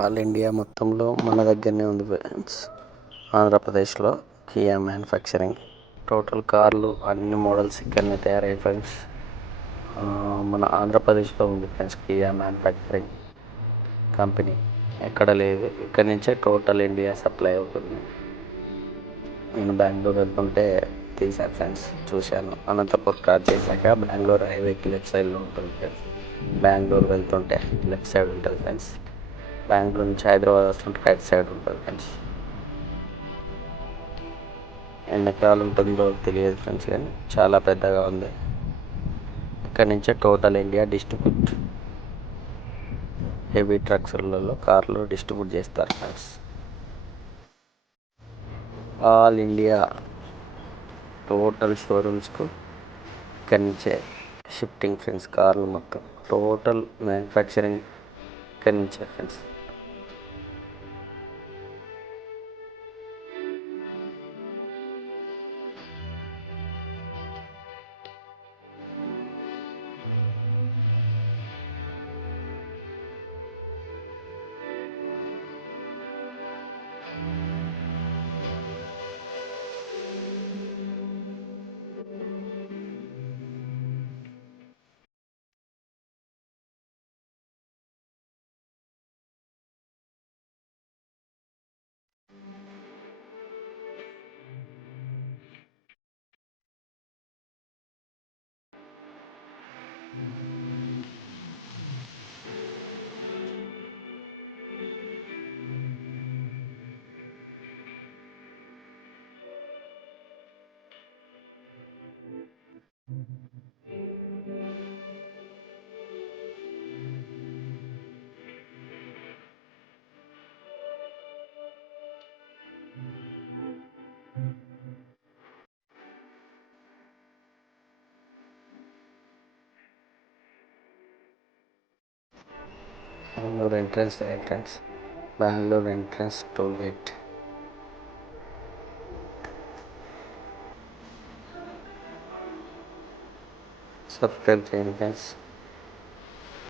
All India మొత్తంలో మన దగ్గరనే ఉంది ఫ్రెండ్స్. ఆంధ్రప్రదేశ్లో కియా మ్యానుఫ్యాక్చరింగ్ టోటల్ కార్లు అన్ని మోడల్స్ ఇక్కడనే తయారయ్యాయి ఫ్రెండ్స్. మన ఆంధ్రప్రదేశ్లో ఉంది ఫ్రెండ్స్ కియా మ్యానుఫ్యాక్చరింగ్ కంపెనీ. ఎక్కడ లేదు, ఇక్కడ నుంచే టోటల్ ఇండియా సప్లై అవుతుంది. నేను బెంగళూరు వెళ్తుంటే తీశాను ఫ్రెండ్స్, చూశాను. అనంతపూర్ క్రాస్ చేశాక బెంగళూరు హైవేకి లెఫ్ట్ సైడ్లో ఉంటుంది ఫ్రెండ్స్. బెంగళూరు వెళ్తుంటే లెఫ్ట్ సైడ్ ఉంటుంది ఫ్రెండ్స్. బెంగళూరు నుంచి హైదరాబాద్ వస్తుంటే రైట్ సైడ్ ఉంటుంది ఫ్రెండ్స్. ఎన్ని ఎకరాలు ఉంటుందో తెలియదు ఫ్రెండ్స్, కానీ చాలా పెద్దగా ఉంది. ఇక్కడ నుంచే టోటల్ ఇండియా డిస్ట్రిబ్యూట్ హెవీ ట్రక్స్లలో కార్లు డిస్ట్రిబ్యూట్ చేస్తారు ఫ్రెండ్స్. ఆల్ ఇండియా టోటల్ షోరూమ్స్కు ఇక్కడి నుంచే షిఫ్టింగ్ ఫ్రెండ్స్. కార్లు మొత్తం టోటల్ మ్యానుఫ్యాక్చరింగ్ ఇక్కడి నుంచే friends. Bengaluru entrance Bengaluru entrance toll gate. Subscribe చేయండి ఫ్రెండ్స్.